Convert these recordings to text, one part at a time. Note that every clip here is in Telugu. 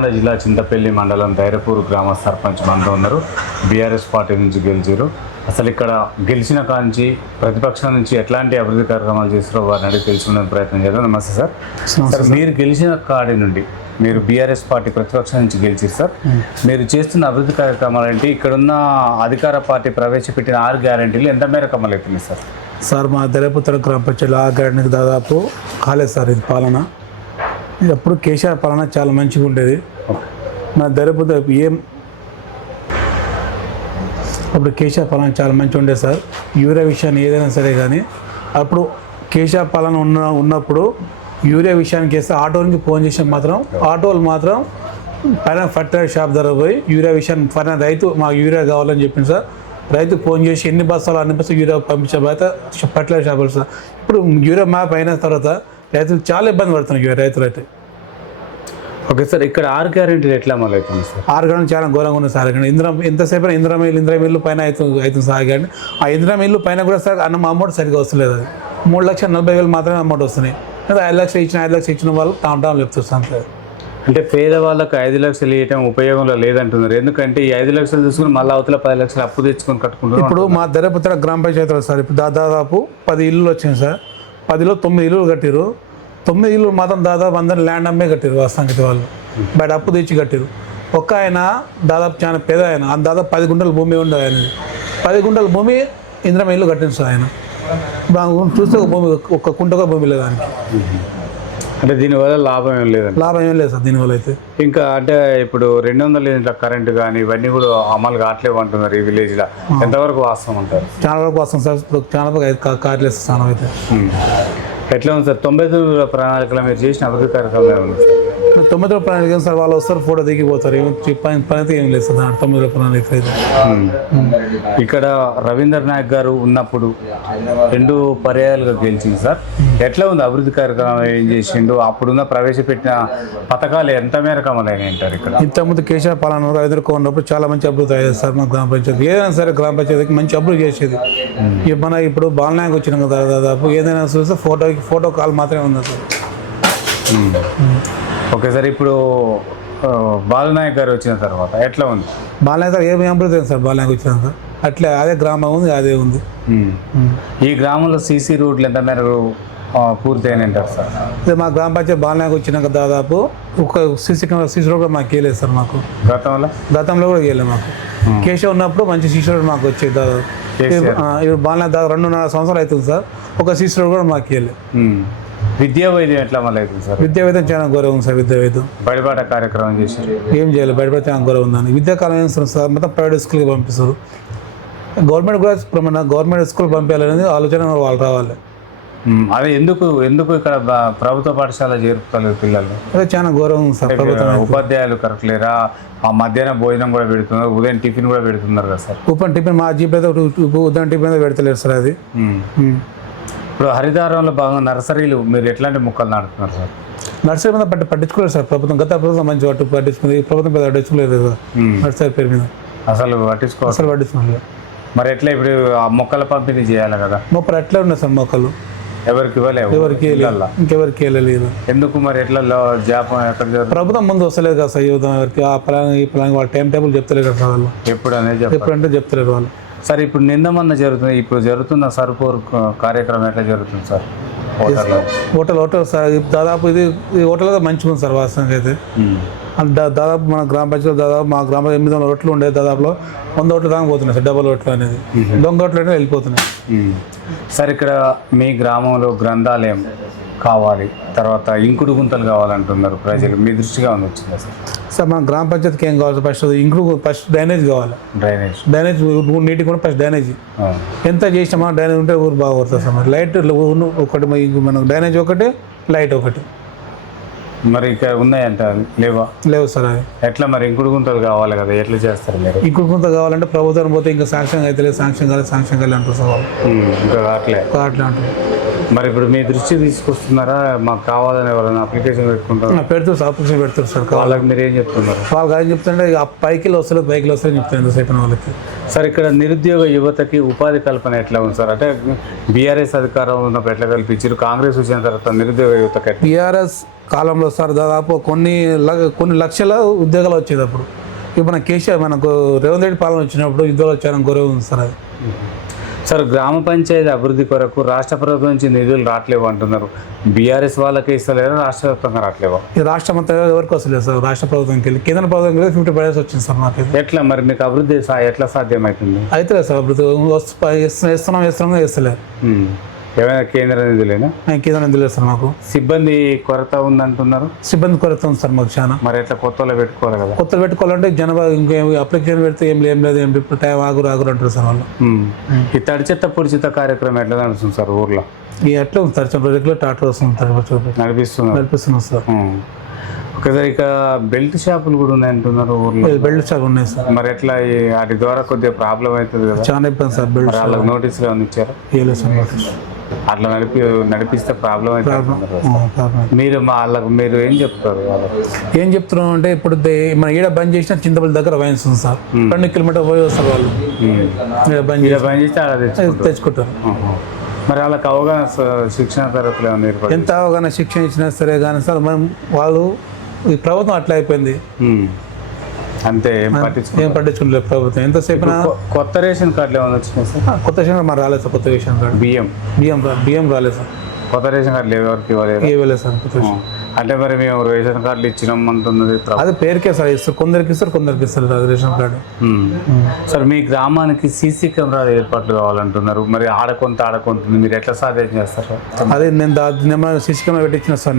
నల్గొండ జిల్లా చింతపల్లి మండలం ధైర్యపూర్ గ్రామ సర్పంచ్ మనతో ఉన్నారు. బీఆర్ఎస్ పార్టీ నుంచి గెలిచారు. అసలు ఇక్కడ గెలిచిన కాంచి ప్రతిపక్షం నుంచి ఎట్లాంటి అభివృద్ధి కార్యక్రమాలు చేస్తారో వారిని అడిగి తెలుసుకునే ప్రయత్నం చేద్దాం. నమస్తే సార్. సార్, మీరు గెలిచిన కాడి నుండి మీరు బీఆర్ఎస్ పార్టీ ప్రతిపక్షం నుంచి గెలిచారు సార్. మీరు చేస్తున్న అభివృద్ధి కార్యక్రమాలు ఏంటి? ఇక్కడున్న అధికార పార్టీ ప్రవేశపెట్టిన 6 గ్యారెంటీలు ఎంత మేరకు అమలవుతుంది సార్? సార్, మా ధైర్యపుత్ర గ్రామ పంచాయతీలో 6 గ్యారెంటీకి దాదాపు కాలేదు సార్. ఇది పాలన అప్పుడు కేసీఆర్ పాలన చాలా మంచిగా ఉండేది. మన ధైర్యపుత్ర అప్పుడు కేసీఆర్ పాలన చాలా మంచిగా ఉండేది సార్. యూరియా విషయాన్ని ఏదైనా సరే కానీ అప్పుడు కేసీఆర్ పాలన ఉన్నప్పుడు యూరియా విషయానికి వేస్తే ఆటోకి ఫోన్ చేసిన మాత్రం ఆటోలు మాత్రం పైన ఫర్టిలైజర్ షాప్ దగ్గర పోయి యూరియా విషయాన్ని పైన రైతు మాకు యూరియా కావాలని చెప్పింది సార్. రైతు ఫోన్ చేసి ఎన్ని బస్తాలు అన్ని బస్తాలు యూరియా పంపించే బాధ్యత ఫర్టిలైజర్ షాపులు సార్. ఇప్పుడు యూరియా మ్యాప్ అయిన తర్వాత రైతులు చాలా ఇబ్బంది పడుతున్నారు. రైతులు అయితే ఓకే సార్, ఇక్కడ 6 గ్యారెంటీలు ఎట్లా అమలు అవుతుంది సార్? 6 గ్యారెంటీ చాలా ఘోరంగా ఉంది సార్. ఎంతసేపు ఇందిరా మిల్లు పైన అవుతుంది సార్. కానీ ఆ ఇందిరా మిల్లు పైన కూడా సార్ అమౌంట్ సరిగ్గా వస్తలేదు. అది 3,40,000 మాత్రమే అమౌంట్ వస్తున్నాయి. 5 లక్షలు ఇచ్చిన వాళ్ళు టామ్ చెప్తారు సార్. అంటే పేదవాళ్ళకి 5 లక్షలు ఇవ్వటం ఉపయోగంలో లేదంటున్నారు. ఎందుకంటే ఈ 5 లక్షలు తీసుకుని మళ్ళీ అవతల 10 లక్షలు అప్పు తెచ్చుకొని కట్టుకుంటారు. ఇప్పుడు మా ధైర్యపుత్ర గ్రామ పంచాయతీలో సార్ ఇప్పుడు దాదాపు 10 ఇల్లులు వచ్చినాయి సార్. 10లో 9 ఇల్లులు కట్టిరు. 9 ఇల్లు మాత్రం దాదాపు అందరూ ల్యాండ్ అమ్మే కట్టిరు. వాస్తవానికి వాళ్ళు బయట అప్పు తెచ్చి కట్టిరు. ఒక్క ఆయన దాదాపు చాలా పేద ఆయన దాదాపు 10 గుంటల భూమి ఉండే ఆయన 10 గుంటల భూమి ఇందిరా ఇల్లు కట్టింది సార్. ఆయన చూస్తే ఒక కుంటగా భూమి లేదు ఆయనకి. అంటే దీనివల్ల లాభం ఏం లేదండి? లాభం ఏం లేదు సార్ దీనివల్ల అయితే. ఇంకా అంటే ఇప్పుడు 200 యూనిట్ల కరెంటు కానీ ఇవన్నీ కూడా అమలు కావట్లేవు అంటున్నారు ఈ విలేజ్లో. ఎంతవరకు వాస్తవం అంటారు? చాలా వరకు వాస్తవం సార్. ఇప్పుడు చాలా వరకు కావట్లేదు సార్. అయితే ఎట్లా ఉంది సార్? 99 ప్రణాళికలో మీరు చేసిన అభివృద్ధి కార్యక్రమం ఏముంది సార్? 9 ప్రణాళిక సార్. వాళ్ళు వస్తారు, ఫోటో దిగిపోతారు. పని అయితే ఏం లేదు సార్ 9 ప్రణాళిక అయితే. ఇక్కడ రవీంద్ర నాయక్ గారు ఉన్నప్పుడు 2 పర్యాయాలుగా గెలిచింది సార్. ఎట్లా ఉంది అభివృద్ధి కార్యక్రమం? ఏం చేసిండు? అప్పుడున్న ప్రవేశపెట్టిన పథకాలు ఎంత మేరకు అమలైనాయి అంటారు? ఇక్కడ ఇంతకుముందు కేసీఆర్ పాలన ఎదుర్కొన్నప్పుడు చాలా మంచి అభివృద్ధి అయ్యేది సార్. మా గ్రామ పంచాయతీ ఏదైనా సరే గ్రామ పంచాయతీకి మంచి అభివృద్ధి చేసేది. మన ఇప్పుడు బాలనాయక్ వచ్చినాం కదా, దాదాపు ఏదైనా చూస్తే ఫోటో కాల్ మాత్రమే ఉంది సార్. ఓకే సార్, ఇప్పుడు బాలనాయక్ గారు వచ్చిన తర్వాత ఎట్లా ఉంది? బాలనాయక్ గారు ఏమి అభివృద్ధి అయింది సార్? బాలనాయక్ వచ్చినాక అట్లే అదే గ్రామం ఉంది, అదే ఉంది. ఈ గ్రామంలో సీసీ రోడ్లు ఎంత మేరకు పూర్తి అయినంటారు సార్? అదే మా గ్రామ పంచాయతీ బాలనాయక్ వచ్చినాక దాదాపు ఒక సీసీ రోడ్ కూడా మాకు వేయలేదు సార్. మాకు గతంలో కూడా వేయలేదు. మాకు కేశవ్ ఉన్నప్పుడు మంచి సీసీ రోడ్ మాకు వచ్చేది దాదాపు. ఇప్పుడు బాలనాయక్ దాదాపు 2.5 సంవత్సరాలు అవుతుంది సార్. ఒక సీసీ రోడ్ కూడా మాకు వేయలేదు. విద్యా వైద్యం ఎట్లా అమలు అవుతుంది సార్? విద్యా వైద్యం చాలా గౌరవం ఉంది సార్. విద్యా వైద్యం బడిబాట కార్యక్రమం చేశారు. ఏం చేయాలి? బడిబాట చాలా గౌరవం ఉందని విద్యా కాలం సార్. మొత్తం ప్రైవేట్ స్కూల్కి పంపిస్తారు. గవర్నమెంట్ కూడా గవర్నమెంట్ స్కూల్ పంపించాలనేది ఆలోచన వాళ్ళు రావాలి. అదే ఎందుకు ఇక్కడ ప్రభుత్వ పాఠశాల చేరుపుతలేదు పిల్లలు? అదే చాలా గౌరవం ఉంది సార్. ప్రభుత్వం ఉపాధ్యాయులు కరెక్ట్ లేరా? మధ్యాహ్నం భోజనం కూడా పెడుతున్నారు, ఉదయం టిఫిన్ కూడా పెడుతున్నారు కదా సార్? టిఫిన్ మా జీప్ అయితే ఉదయం టిఫిన్ అయితే పెడతలేరు సార్. అది ఇప్పుడు హరితారంలో భాగంగా నర్సరీలు మీరు ఎట్లాంటి మొక్కలు నాటుతున్నారు సార్? నర్సరీ మీద పట్టించుకోలేదు సార్ ప్రభుత్వం. గత ప్రభుత్వం మంచి పట్టించుకుంది. ఈ ప్రభుత్వం పెద్ద పట్టించుకోలేదు నర్సరీ పేరు మీద. అసలు పట్టించుకోలేదు. మరి ఎట్లా ఇప్పుడు ఆ మొక్కల పంపిణీ చేయాలి కదా? మొక్కలు ఎట్లా ఉన్నాయి సార్? మొక్కలు ఎవరికి ఇవ్వలేదు, ఇంకెవరికి వెళ్ళలేదు. ఎందుకు మరి ఎట్లా జాపం ఎక్కడ? ప్రభుత్వం ముందు వస్తలేదు కదా సార్. ఎవరికి ఆ ప్లాన్ ఈ ప్లాన్ వాళ్ళ టైం టేబుల్ చెప్తలేదు కదా సార్. వాళ్ళు ఎప్పుడంటే చెప్తలేరు వాళ్ళు. సార్, ఇప్పుడు నిందమన్న జరుగుతుంది, ఇప్పుడు జరుగుతున్న సర్పూర్ కార్యక్రమం ఎట్లా జరుగుతుంది సార్? హోటల్ సార్ దాదాపు ఇది హోటల్గా మంచిగా ఉంది సార్. వాస్తవానికి అయితే దాదాపు మన గ్రామ పంచాయతీ దాదాపు మా గ్రామంలో 800 ఓట్లు ఉండేది. దాదాపులో 100 ఓట్లు దాకా పోతున్నాయి సార్. డబల్ ఓట్లు అనేది దొంగ ఓట్లు అనేది వెళ్ళిపోతున్నాయి సార్. ఇక్కడ మీ గ్రామంలో గ్రంథాలయం కావాలి, తర్వాత ఇంకుడు గుంతలు కావాలంటున్నారు ప్రజలు. మీ దృష్టిగా వచ్చిందా సార్? సార్ మన గ్రామ పంచాయతీకి ఏం కావాలి? ఫస్ట్ డ్రైనేజ్ కావాలి. డ్రైనేజ్ నీటి కూడా ఫస్ట్ డ్రైనేజ్ ఎంత చేసినా డ్రైనేజ్ ఉంటే ఊరు బాగా పడుతుంది సార్. మరి లైట్ ఒకటి మనకు డ్రైనేజ్ ఒకటి, లైట్ ఒకటి. మరి ఇక్కడ ఉన్నాయంట లేవు సార్. అది ఎట్లా మరి? ఇంకుడు గుంతలు కావాలి కదా, ఎట్లా చేస్తారు మీరు? ఇంకుడు గుంత కావాలంటే ప్రభుత్వం పోతే ఇంకా శాంక్షన్ అయితే లేదు, శాంక్షన్ కాలేదు అంటారు సార్. ఇంకా కావట్లే అంటారు. మరి ఇప్పుడు మీ దృష్టి తీసుకొస్తున్నారా, మాకు కావాలని ఎవరైనా అప్లికేషన్ పెట్టుకుంటారు, పెడుతారు సార్, అప్లికేషన్ పెడతారు సార్. వాళ్ళకి మీరు ఏం చెప్తున్నారు? వాళ్ళు ఏం చెప్తుంటే ఇక పైకి వస్తారు బైక్లో వస్తారని చెప్తాను ఎంతసేపు వాళ్ళకి. సార్ ఇక్కడ నిరుద్యోగ యువతకి ఉపాధి కల్పన ఎట్లా ఉంది సార్? అంటే బీఆర్ఎస్ అధికారం ఉన్నప్పుడు ఎట్లా కల్పించారు, కాంగ్రెస్ వచ్చిన తర్వాత నిరుద్యోగ యువతకి ఎట్లా? టీఆర్ఎస్ కాలంలో సార్ దాదాపు కొన్ని లక్షల ఉద్యోగాలు వచ్చేది అప్పుడు. ఇప్పుడు మన కేసీఆర్ మనకు రేవంత్ రెడ్డి పాలన వచ్చినప్పుడు ఉద్యోగాలు వచ్చారని గౌరవం ఉంది సార్. అది సార్ గ్రామ పంచాయతీ అభివృద్ధి కొరకు రాష్ట్ర ప్రభుత్వం నుంచి నిధులు రావట్లేవు అంటున్నారు. బీఆర్ఎస్ వాళ్ళకే ఇస్తలేరు, రాష్ట్ర వ్యాప్తంగా రావట్లేవా? ఈ రాష్ట్రం అంతా ఎవరికి వస్తలేదు సార్. రాష్ట్ర ప్రభుత్వంకి వెళ్ళి కేంద్ర ప్రభుత్వంకి వెళ్ళి 50% వచ్చింది సార్ మాకు. ఎట్లా మరి మీకు అభివృద్ధి ఎట్లా సాధ్యమవుతుంది? అయితే సార్ అభివృద్ధి వేస్తున్నాం వేస్తలేదు. ఏమైనా కేంద్ర నిధులేనా? కేంద్రం నిధులు వేస్తారు మాకు. సిబ్బంది కొరత ఉందంటున్నారు. సిబ్బంది కొరత ఉంది సార్ మాకు చాలా. మరి ఎట్లా కొత్తలో పెట్టుకోవాలి కదా? కొత్తలు పెట్టుకోవాలంటే జనాభా ఇంకేం అప్లికేషన్ పెడితే ఏం లేదు ఇప్పుడు టైం ఆగురు అంటారు సార్ వాళ్ళు. ఈ తడి చెత్త పొడి చెత్త కార్యక్రమం ఎట్లా నడుస్తుంది సార్ ఊర్లో? ఈ ఎట్లా ఉంది సార్ రెగ్యులర్ టాటర్ వస్తుంది నడిపిస్తున్నాం సార్. ఓకే సార్, ఇక బెల్ట్ షాపులు కూడా ఉన్నాయి అంటున్నారు ఊర్లో. బెల్ట్ షాప్ ఉన్నాయి సార్. మరి ఎట్లా వాటి ద్వారా కొద్దిగా ప్రాబ్లం అవుతుంది కదా? చాలా ఇబ్బంది సార్. బెల్ట్ వాళ్ళకి నోటీసులు ఏమైనా ఇచ్చారా? ఇవ్వలేదు సార్ నోటీస్. అట్లా నడిపిస్తే ప్రాబ్లం అవుతుంది. మీరు వాళ్ళకు మీరు ఏం చెప్తారు? ఏం చెప్తున్నాం అంటే ఇప్పుడు మన ఈడ బంద్ చేసిన చింతపల్లి దగ్గర వైన్స్ ఉంది సార్. 2 కిలోమీటర్ పోయి వస్తారు వాళ్ళు. బంద్ చేస్తే అలా తెచ్చుకుంటారు. మరి వాళ్ళకి అవగాహన శిక్షణ తరపులు ఏమైనా ఏర్పడి ఎంత అవగాహన శిక్షణ ఇచ్చినా సరే కానీ సార్ మనం వాళ్ళు ఈ ప్రభుత్వం అట్లా అయిపోయింది అంతే. ఏం పట్టించుకోలేదు ప్రభుత్వం ఎంతసేపు. కొత్త రేషన్ కార్డులు ఏమైనా వచ్చినాయి సార్? కొత్త రేషన్ కార్డు మరి రాలేదు సార్. కొత్త రేషన్ కార్డు బియ్యం రాలేదు సార్. కొత్త రేషన్ కార్డులు ఎవరికి ఇవ్వలేదు సార్. కొత్త రేషన్ అంటే మరి మేము రేషన్ కార్డులు ఇచ్చినాం అంటున్నది అది పేరుకే సార్. ఇస్తారు కొందరికి ఇస్తారు రేషన్ కార్డు. సార్ మీ గ్రామానికి సీసీ కెమెరాలు ఏర్పాట్లు కావాలంటున్నారు. మరి ఆడకొంత మీరు ఎట్లా సాధ్యం చేస్తారు? అదే నేను సీసీ కెమెరా పెట్టించిన సార్.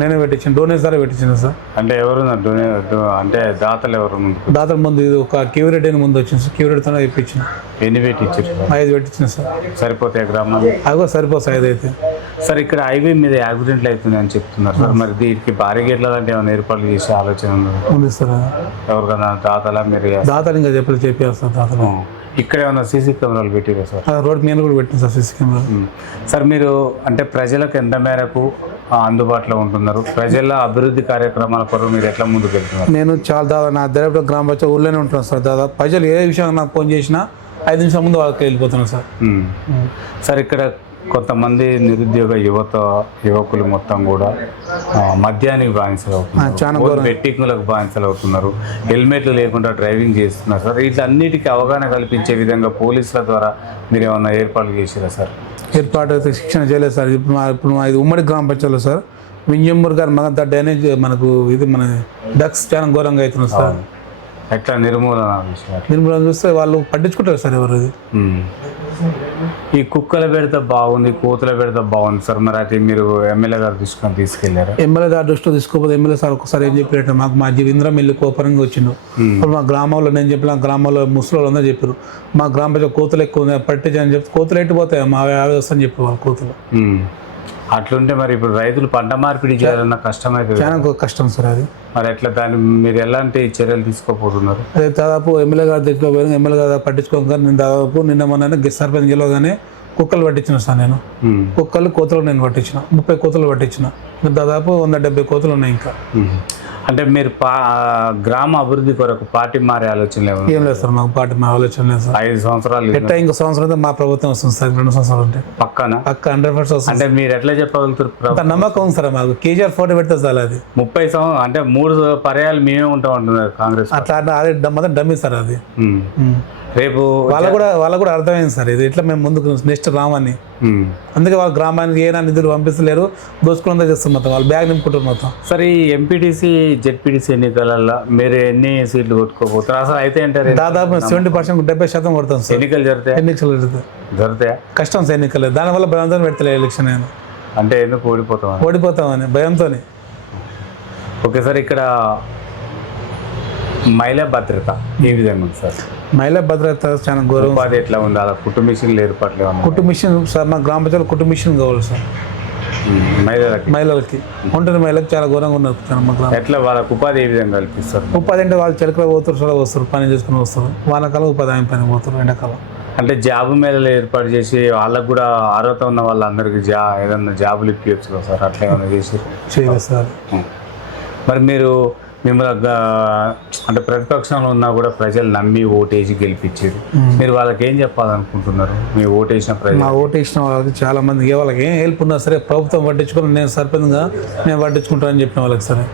నేనే పెట్టించాను. డోనేజ్ ద్వారా పెట్టించాను సార్. అంటే ఎవరు అంటే దాతలు ఎవరు? దాతల ముందు ఇది ఒక క్యూరెట్ అని ముందు వచ్చింది సార్. క్యూరెట్తో తెప్పించిన. ఎన్ని పెట్టించారు? 5 పెట్టించిన సార్. సరిపోతాయి గ్రామాలు? అవి సరిపోతాయి 5 అయితే. సార్ ఇక్కడ హైవే మీద యాక్సిడెంట్లు అవుతున్నాయి అని చెప్తున్నారు సార్. మరి దీనికి భారీ గేట్ల లాంటి ఏమైనా ఏర్పాట్లు చేసే ఆలోచన ఉంది సార్. ఎవరికైనా దాతలా మీరు? దాతలు ఇంకా చెప్పారు సార్. దాతలు ఇక్కడ ఏమైనా సీసీ కెమెరాలు పెట్టారా సార్? రోడ్ మీద కూడా పెట్టింది సార్ సీసీ కెమెరా. సార్ మీరు అంటే ప్రజలకు ఎంత మేరకు అందుబాటులో ఉంటున్నారు? ప్రజల అభివృద్ధి కార్యక్రమాల కొరకు మీరు ఎట్లా ముందుకు వెళ్తున్నారు? నేను నా దగ్గర గ్రామ పంచాయతీ ఊళ్ళోనే ఉంటున్నాను సార్. దాదాపు ప్రజలు ఏ విషయాన్ని నాకు ఫోన్ చేసినా 5 నిమిషాల ముందు వాళ్ళకి వెళ్ళిపోతున్నాను సార్. సార్ ఇక్కడ కొంతమంది నిరుద్యోగ యువకులు మొత్తం కూడా మద్యానికి బానిసలు అవుతున్నారు, బెట్టింగ్లకు బానిసలు అవుతున్నారు, హెల్మెట్లు లేకుండా డ్రైవింగ్ చేస్తున్నారు సార్. వీటన్నిటికీ అవగాహన కల్పించే విధంగా పోలీసుల ద్వారా మీరు ఏమన్నా ఏర్పాట్లు చేసారా సార్? ఏర్పాటు అయితే శిక్షణ చేయలేదు సార్. ఇప్పుడు ఇది ఉమ్మడి గ్రామ పంచాయతీలో సార్. వింజంబూర్ గారు మన డ్రైనేజ్ మనకు ఇది మన డక్స్ చాలా ఘోరంగా అవుతున్నారు సార్. ఎట్లా నిర్మూలన చూస్తే వాళ్ళు పట్టించుకుంటారు సార్ ఎవరు. ఈ కుక్కల పెడితే బాగుంది, కోతుల పెడితే బాగుంది సార్. మరి అయితే మీరు ఎమ్మెల్యే గారు తీసుకెళ్లారు? ఎమ్మెల్యే గారు దృష్టిలో తీసుకోకపోతే ఎమ్మెల్యే సార్ ఒకసారి ఏం చెప్పారంటే మా జీవింద్రం ఇల్లు కోపరంగా వచ్చిండు. ఇప్పుడు మా గ్రామంలో నేను చెప్పిన గ్రామంలో ముసలి అందరూ చెప్పారు మా గ్రామ ప్రజలు కోతులు ఎక్కువ ఉన్నాయి పట్టించని చెప్తే కోతులు ఎట్టిపోతాయి మా వస్తాయని చెప్పి వాళ్ళు కోతులు. అట్లుంటే మరి ఇప్పుడు రైతులు పంట మార్పిడి చేయాలన్న కష్టమైతే చాలా కష్టం సార్ అది. మరి ఎట్లా దాన్ని మీరు ఎలాంటి చర్యలు తీసుకోపోతున్నారు? అదే దాదాపు ఎమ్మెల్యే గారు తెచ్చుకోపోయాను. ఎమ్మెల్యే గారు పట్టించుకోగా నేను దాదాపు నిన్న మొన్న సర్పంచ్ గెలవగానే కుక్కలు పట్టించిన సార్. నేను కోతులు నేను పట్టించిన 30 కోతులు పట్టించిన. దాదాపు 170 కోతులు ఉన్నాయి ఇంకా. అంటే మీరు గ్రామ అభివృద్ధి కొరకు పార్టీ మారే ఆలోచన ఏం లేదు సార్. మాకు పార్టీ మారే ఆలోచన లేదు సార్. 5 సంవత్సరాలు ఎట్లా ఇంకో సంవత్సరం అయితే మా ప్రభుత్వం వస్తుంది సార్. 2 సంవత్సరాలు ఉంటే పక్క 100% వస్తుంది. అంటే మీరు ఎట్లా చెప్పగలుగుతారు? నమ్మకం ఉంది సార్ మాకు. కేసీఆర్ ఫోటో పెడితే చాలు. అది 30 అంటే 3 పర్యాలు మేమే ఉంటాం అంటున్నారు కాంగ్రెస్. అట్లా అదే డమ్మి సార్ అది. రేపు వాళ్ళకు కూడా అర్థమైంది సార్ ఇది ఇట్లా మేము ముందుకు నెక్స్ట్ రామని. అందుకే వాళ్ళ గ్రామానికి ఏ నిధులు పంపిస్తలేరు, దోచుకులంతా చేస్తారు మొత్తం. వాళ్ళు బ్యాగ్ నింపుకుంటారు మొత్తం. సరే ఈ ఎంపీటీసీ జెడ్పీటీసీ ఎన్నికలలో మీరు ఎన్ని సీట్లు కొట్టుకోపోతారు అసలు? అయితే అంటారు దాదాపు 70% 70% కొడతాం సార్. ఎన్నికలు జరుగుతాయా? కష్టం సార్ ఎన్నికలు. దానివల్ల భయంతో పెడతలే ఎలక్షన్. నేను అంటే ఎందుకు ఓడిపోతామని భయంతో. ఓకే సార్, ఇక్కడ మహిళా భద్రత ఏ విధంగా ఉంది సార్? మహిళా భద్రత చాలా గౌరవం. ఉపాధి ఎట్లా ఉంది? అలా కుటుంబ మిషన్లు ఏర్పాట్లు కుటుంబ మిషన్ సార్. మా గ్రామ ప్రజలు కుటుంబ మిషన్ కావాలి సార్. మహిళలకి ఒంటరి మహిళలకు చాలా ఘోరంగా ఉన్నారు మా గ్రామం. ఎట్లా వాళ్ళకి ఉపాధి ఏ విధంగా కల్పిస్తారు? ఉపాధి అంటే వాళ్ళు చిలకలు పోతారు, వస్తారు పని చేసుకుని వస్తారు. వానాకాలం ఉపాధి ఆయన పని పోతారు, ఎండాకాలం. అంటే జాబ్ మేళలు ఏర్పాటు చేసి వాళ్ళకు కూడా అర్హత ఉన్న వాళ్ళందరికీ ఏదన్నా జాబులు ఇప్పించచ్చు కదా సార్, అట్లా ఏమైనా చేసి? చేయలేదు సార్. మరి మీరు మిమ్మల్ని అంటే ప్రతిపక్షంలో ఉన్నా కూడా ప్రజలు నమ్మి ఓటేసి గెలిపించేది, మీరు వాళ్ళకి ఏం చెప్పాలనుకుంటున్నారు? మీ ఓటేసిన ప్రజలు, మా ఓటేసిన వాళ్ళకి చాలా మంది వాళ్ళకి ఏం హెల్ప్ ఉన్నా సరే ప్రభుత్వం పట్టించుకుని నేను సర్పంచ్గా నేను పట్టించుకుంటానని చెప్పిన వాళ్ళకి సరే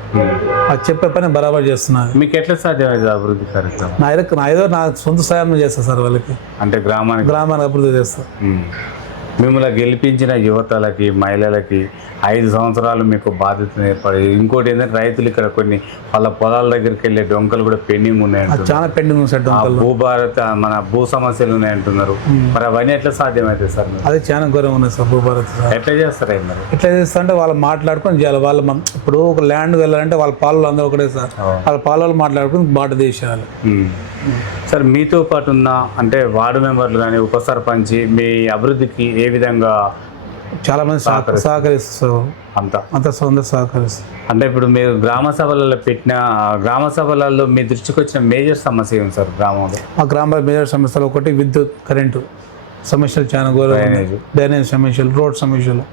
అది చెప్పే పని బరాబర్ చేస్తున్నాను. మీకు ఎట్లా సాధ్యమైంది అభివృద్ధి కార్యక్రమం? నా సొంత సాయం చేస్తాను సార్ వాళ్ళకి, అంటే గ్రామానికి అభివృద్ధి చేస్తాను. మిమ్మల్ని గెలిపించిన యువతలకి మహిళలకి 5 సంవత్సరాలు మీకు బాధ్యతను ఏర్పడి, ఇంకోటి ఏంటంటే రైతులు ఇక్కడ కొన్ని వాళ్ళ పొలాల దగ్గరికి వెళ్ళే డొంకలు కూడా పెండింగ్ ఉన్నాయంటున్నారు, చాలా పెండింగ్ ఉంది సార్. భూభారత మన భూ సమస్యలు ఉన్నాయంటున్నారు. మరి అవన్నీ ఎట్లా సాధ్యమవుతాయి సార్? అది చాలా ఘోరం ఉన్నాయి సార్. భూభారత ఎట్లా చేస్తారు? మరి ఎట్లా చేస్తా అంటే వాళ్ళు మాట్లాడుకొని చేయాలి. వాళ్ళు ఇప్పుడు ఒక ల్యాండ్ వెళ్ళాలంటే వాళ్ళ పాలలు అందరూ ఒకటే సార్, వాళ్ళ పాలలు మాట్లాడుకుని బాట చేసేయాలి. సార్ మీతో పాటు ఉన్న అంటే వార్డు మెంబర్లు కానీ ఉప సర్పంచ్ మీ అభివృద్ధికి ఏ విధంగా చాలా మంది సహకరిస్తారు? అంత సహకరిస్తారు. అంటే ఇప్పుడు మీరు గ్రామ సభలలో గ్రామ సభలలో మీ దృష్టికి వచ్చిన మేజర్ సమస్య ఏమి సార్ గ్రామంలో? మా గ్రామంలో మేజర్ సమస్యలు ఒకటి విద్యుత్, కరెంటు సమస్యలు చాలా డ్రైనేజ్ సమస్యలు, రోడ్ సమస్యలు,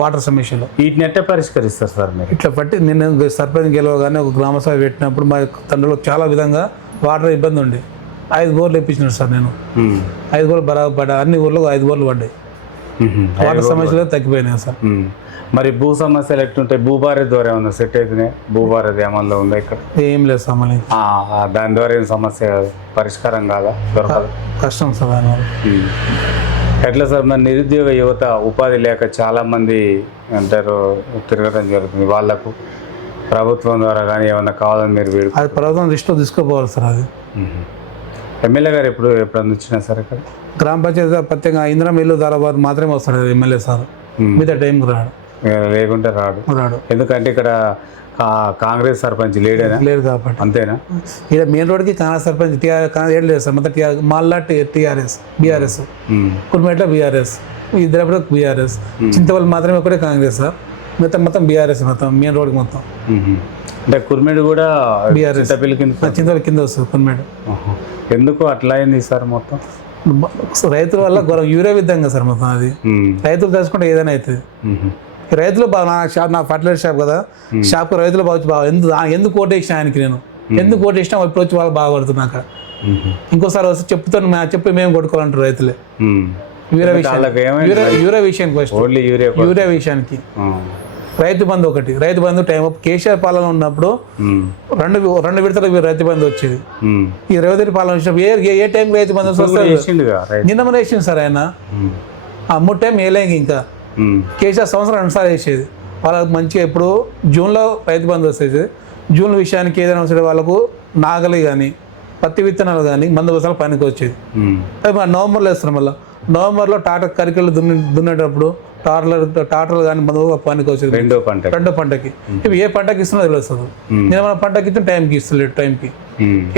వాటర్ సమస్యలు. వీటిని ఎట్లా పరిష్కరిస్తారు సార్ మీరు? ఇట్లా బట్టి నేను సర్పంచ్ గెలవగానే ఒక గ్రామ సభ పెట్టినప్పుడు మా తండ్రిలో చాలా విధంగా వాటర్ ఇబ్బంది ఉండి 5 బోర్లు ఇప్పించినాడు సార్. నేను 5 బోర్లు బరాబర్ పడ్డా, అన్ని ఊర్లో 5 బోర్లు పడ్డాయి. వాటర్ సమస్యలు తగ్గిపోయినాయి సార్. మరి భూ సమస్యలు ఎట్లుంటాయి? భూభారతి ద్వారా ఏమన్నా సెట్ అవుతున్నాయి? భూభారతి అమల్లో ఉందా ఇక్కడ? ఏం లేదు సార్. మళ్ళీ దాని ద్వారా ఏం సమస్య పరిష్కారం కాదా? దొరకదు, కష్టం సార్. ఎట్లా సార్ మరి నిరుద్యోగ యువత ఉపాధి లేక చాలా మంది అంటారు తిరగడం జరుగుతుంది, వాళ్ళకు ప్రభుత్వం ద్వారా కానీ ఏమన్నా కావాలని మీరు అది ప్రభుత్వం దృష్టిలో తీసుకోపోవాలి సార్. అది ఎమ్మెల్యే గారు ఎప్పుడన్నా వచ్చినా సార్ ఇక్కడ గ్రామ పంచాయతీ ప్రత్యేకంగా ఇందిరం ఇల్లు ద్వారా మాత్రమే వస్తాడు ఎమ్మెల్యే సార్, మిగతా టైంకి రాడు, లేకుంటే రాడు. ఎందుకంటే ఇక్కడ కాంగ్రెస్ సర్పంచ్ లేడు కాబట్టి. అంతేనా? ఇక్కడ మెయిన్ రోడ్కి కాంగ్రెస్ సర్పంచ్ ఏడు లేదు సార్. మొత్తం మాల్లా టీఆర్ఎస్, బీఆర్ఎస్, కుర్మేట్ల బీఆర్ఎస్, ఇద్దరు బీఆర్ఎస్, చింతవల్లి మాత్రమే ఒకటే కాంగ్రెస్ సార్. మొత్తం బీఆర్ఎస్, మొత్తం మెయిన్ రోడ్కి మొత్తం. అంటే కుర్మేడు కూడా బీఆర్ఎస్, చింతవల్లి కింద వస్తుంది కుర్మేడు. ఎందుకు అట్లా అయింది సార్? మొత్తం రైతుల వల్ల యూరియా విధంగా సార్. మొత్తం అది రైతులు తెలుసుకుంటే ఏదైనా అవుతుంది. రైతులు నా ఫర్టిలైజర్ షాప్ కదా, షాప్ రైతులు బాగా ఎందుకు ఓటేసిన ఆయనకి, నేను ఎందుకు ఓటేసినా ఇప్పుడు వచ్చి వాళ్ళు బాగుపడుతున్నాక ఇంకోసారి వస్తే చెప్పి మేము కొట్టుకోవాలంటారు రైతులే. యూరియా విషయానికి రైతు బంధు ఒకటి, రైతు బంధు టైం కేసీఆర్ పాలన ఉన్నప్పుడు 2 విడతలకు రైతు బంధు వచ్చేది. ఈ రేవంత్ రెడ్డి పాలన వచ్చినప్పుడు ఏ టైం రైతు బంధు నిన్న మన వేసింది సార్ ఆయన. 3 టైం వేయలేక ఇంకా కేసీఆర్ సంవత్సరం 2 సార్లు వేసేది. వాళ్ళకి మంచిగా ఇప్పుడు జూన్లో రైతు బంధు వస్తుంది. జూన్ విషయానికి ఏదైనా వస్తే వాళ్ళకు నాగలి కానీ పత్తి విత్తనాలు కానీ మందు బసాలు పనికి వచ్చేది. అది మన నవంబర్లో వేస్తున్నాం. మళ్ళీ నవంబర్లో టాటా కరికలు దున్నేటప్పుడు టాటర్లు కానీ మందు పనికి వచ్చేది రెండో పంటకి. ఇవి ఏ పంటకి ఇస్తున్నా తెలుస్తుంది. నేను మన పంటకి ఇస్తే టైంకి ఇస్తలేడు, టైంకి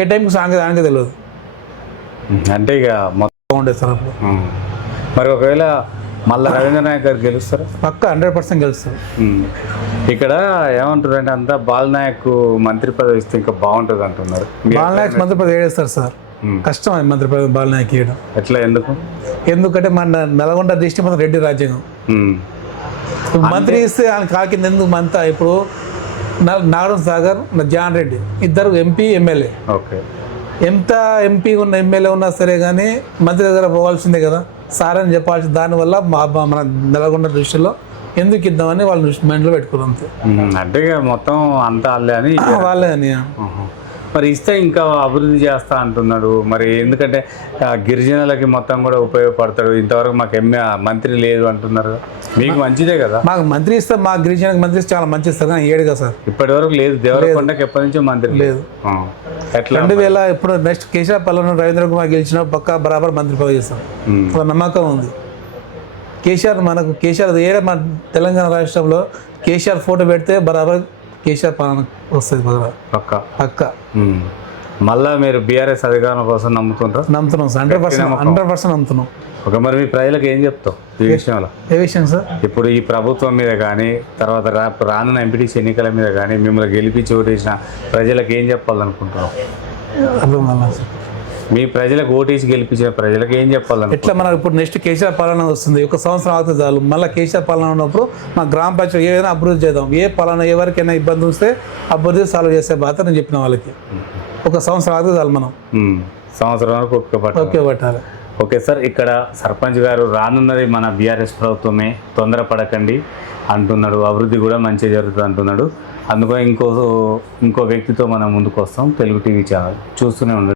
ఏ టైంకి సాంగ తెలియదు. అంటే ఇక మొత్తం ఉండేది సార్ అప్పుడు. మరి ఒకవేళ మళ్ళీ రవీంద్ర నాయక్ గారు గెలుస్తారు? పక్క 100% గెలుస్తారు. ఇక్కడ ఏమంటారు అంటే అంతా బాలనాయక్ మంత్రి పదవి ఇస్తే ఇంకా బాగుంటుంది అంటున్నారు. బాలనాయక్ మంత్రి పదవి వేస్తారు సార్. కష్టం అది మంత్రి పదవి బాలనాయక్ వేయడం. ఎట్లా? ఎందుకంటే మన నల్గొండ డిస్ట్రిక్ట్ మొత్తం రెడ్డి రాజ్యాంగం. మంత్రి ఇస్తే ఆయన కాకింది ఎందుకు మంతా? ఇప్పుడు నాగరం సాగర్, జాన్ రెడ్డి ఇద్దరు ఎంపీ ఎమ్మెల్యే. ఎంత ఎంపీ ఉన్న ఎమ్మెల్యే ఉన్నా సరే కానీ మంత్రి దగ్గర పోవాల్సిందే కదా సార్ అని చెప్పాల్సింది. దానివల్ల మన నల్గొండ దృష్టిలో ఎందుకు ఇద్దామని వాళ్ళు మైండ్లో పెట్టుకున్నాం. అంటే మొత్తం అంతా వాళ్ళే అని. మరి ఇస్తే ఇంకా అభివృద్ధి చేస్తా అంటున్నాడు. మరి ఎందుకంటే గిరిజనులకి మొత్తం కూడా ఉపయోగపడతాడు. ఇంతవరకు మాకు మంత్రి లేదు అంటున్నారు. మీకు మంచిదే కదా. మాకు మంత్రి ఇస్తే మా గిరిజనకి మంత్రి ఇస్తే చాలా మంచి ఇస్తారు కానీ ఏడుగా సార్ ఇప్పటి వరకు లేదు. దేవరకొండకి ఎప్పటి నుంచో మంత్రి లేదు. 2000 ఇప్పుడు నెక్స్ట్ కేసీఆర్ పల్లెను రవీంద్ర కుమార్ గెలిచిన పక్క బరాబర్ మంత్రి పదవి ఇస్తాం. నమ్మకం ఉంది. కేసీఆర్ మన తెలంగాణ రాష్ట్రంలో కేసీఆర్ ఫోటో పెడితే బరాబర్ కేసీఆర్ పాలన వస్తుంది పక్క. మళ్ళా మీరు బీఆర్ఎస్ అధికారం కోసం నమ్ముతున్నాం సార్. 100% నమ్ముతున్నాం. మరి మీ ప్రజలకు ఏం చెప్తావు ఈ విషయంలో? ఏ విషయం సార్? ఇప్పుడు ఈ ప్రభుత్వం మీద కానీ తర్వాత రానున్న ఎంపీటీసీ ఎన్నికల మీద కానీ మిమ్మల్ని గెలిపించి ఓటేసిన ప్రజలకు ఏం చెప్పాలనుకుంటున్నావు? మీ ప్రజలకు ఓటేసి గెలిపించిన ప్రజలకు ఏం చెప్పాలను? ఎట్లా మనకు ఇప్పుడు నెక్స్ట్ కేసీఆర్ పాలన వస్తుంది, ఒక సంవత్సరం అవుతుంది చాలు, మళ్ళీ కేసీఆర్ పాలన ఉన్నప్పుడు మా గ్రామ పంచాయతీ ఏదైనా అభివృద్ధి చేద్దాం, ఏ పాలన ఎవరికైనా ఇబ్బంది వస్తే అభివృద్ధి సాల్వ్ చేసే బాధ్యత నేను చెప్పిన వాళ్ళకి. ఒక సంవత్సరం అవుతుంది చాలు, మనం సంవత్సరం వరకు ఓకే పట్టాలి. ఓకే సార్, ఇక్కడ సర్పంచ్ గారు రానున్నది మన బీఆర్ఎస్ ప్రభుత్వమే, తొందరపడకండి అంటున్నాడు, అభివృద్ధి కూడా మంచిగా జరుగుతుంది అంటున్నాడు. అందుకో ఇంకో వ్యక్తితో మనం ముందుకు వస్తాం. తెలుగు టీవీ ఛానల్ చూస్తూనే ఉండండి.